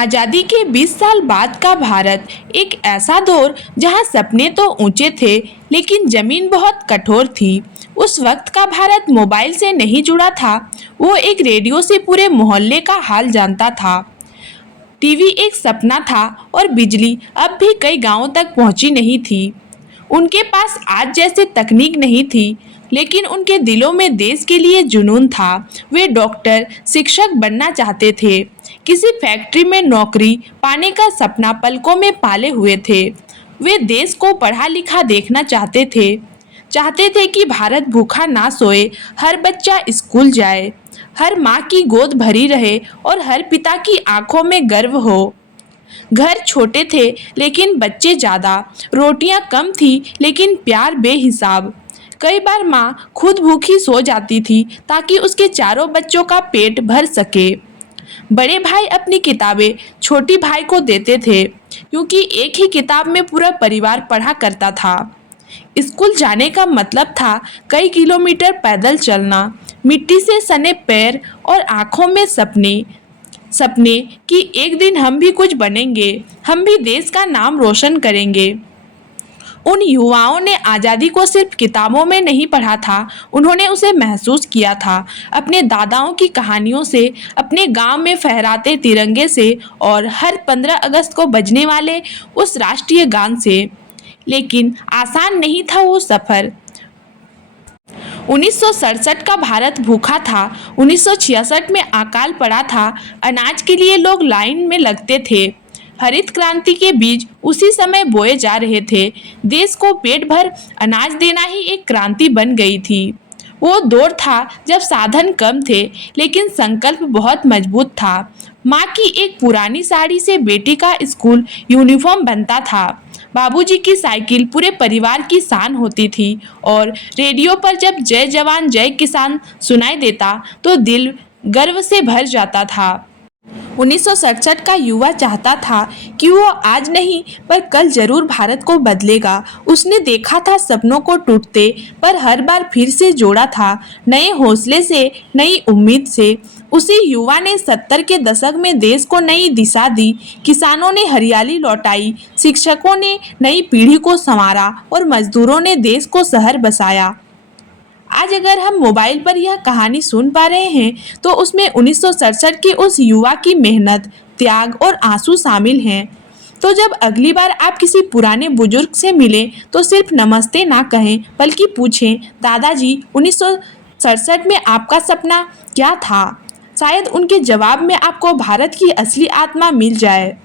आज़ादी के 20 साल बाद का भारत एक ऐसा दौर जहां सपने तो ऊंचे थे लेकिन जमीन बहुत कठोर थी। उस वक्त का भारत मोबाइल से नहीं जुड़ा था। वो एक रेडियो से पूरे मोहल्ले का हाल जानता था। टीवी एक सपना था और बिजली अब भी कई गांवों तक पहुंची नहीं थी। उनके पास आज जैसे तकनीक नहीं थी, लेकिन उनके दिलों में देश के लिए जुनून था। वे डॉक्टर, शिक्षक बनना चाहते थे। किसी फैक्ट्री में नौकरी पाने का सपना पलकों में पाले हुए थे। वे देश को पढ़ा लिखा देखना चाहते थे कि भारत भूखा ना सोए, हर बच्चा स्कूल जाए, हर माँ की गोद भरी रहे और हर पिता की आंखों में गर्व हो। घर छोटे थे लेकिन बच्चे ज़्यादा, रोटियां कम थी लेकिन प्यार बेहिसाब। कई बार माँ खुद भूखी सो जाती थी ताकि उसके चारों बच्चों का पेट भर सके। बड़े भाई अपनी किताबें छोटी भाई को देते थे क्योंकि एक ही किताब में पूरा परिवार पढ़ा करता था। स्कूल जाने का मतलब था कई किलोमीटर पैदल चलना, मिट्टी से सने पैर और आंखों में सपने कि एक दिन हम भी कुछ बनेंगे, हम भी देश का नाम रोशन करेंगे। उन युवाओं ने आज़ादी को सिर्फ किताबों में नहीं पढ़ा था, उन्होंने उसे महसूस किया था। अपने दादाओं की कहानियों से, अपने गांव में फहराते तिरंगे से और हर 15 अगस्त को बजने वाले उस राष्ट्रीय गान से। लेकिन आसान नहीं था वो सफ़र। 1967 का भारत भूखा था। 1966 में अकाल पड़ा था। अनाज के लिए लोग लाइन में लगते थे। हरित क्रांति के बीज उसी समय बोए जा रहे थे। देश को पेट भर अनाज देना ही एक क्रांति बन गई थी। वो दौर था जब साधन कम थे लेकिन संकल्प बहुत मजबूत था। माँ की एक पुरानी साड़ी से बेटी का स्कूल यूनिफॉर्म बनता था। बाबूजी की साइकिल पूरे परिवार की शान होती थी और रेडियो पर जब जय जवान जय किसान सुनाई देता तो दिल गर्व से भर जाता था। 1967 का युवा चाहता था कि वो आज नहीं पर कल जरूर भारत को बदलेगा। उसने देखा था सपनों को टूटते पर हर बार फिर से जोड़ा था, नए हौसले से, नई उम्मीद से। उसी युवा ने 70 के दशक में देश को नई दिशा दी। किसानों ने हरियाली लौटाई, शिक्षकों ने नई पीढ़ी को संवारा और मजदूरों ने देश को शहर बसाया। आज अगर हम मोबाइल पर यह कहानी सुन पा रहे हैं तो उसमें 1967 के उस युवा की मेहनत, त्याग और आंसू शामिल हैं। तो जब अगली बार आप किसी पुराने बुजुर्ग से मिलें तो सिर्फ नमस्ते ना कहें बल्कि पूछें, दादाजी 1967 में आपका सपना क्या था? शायद उनके जवाब में आपको भारत की असली आत्मा मिल जाए।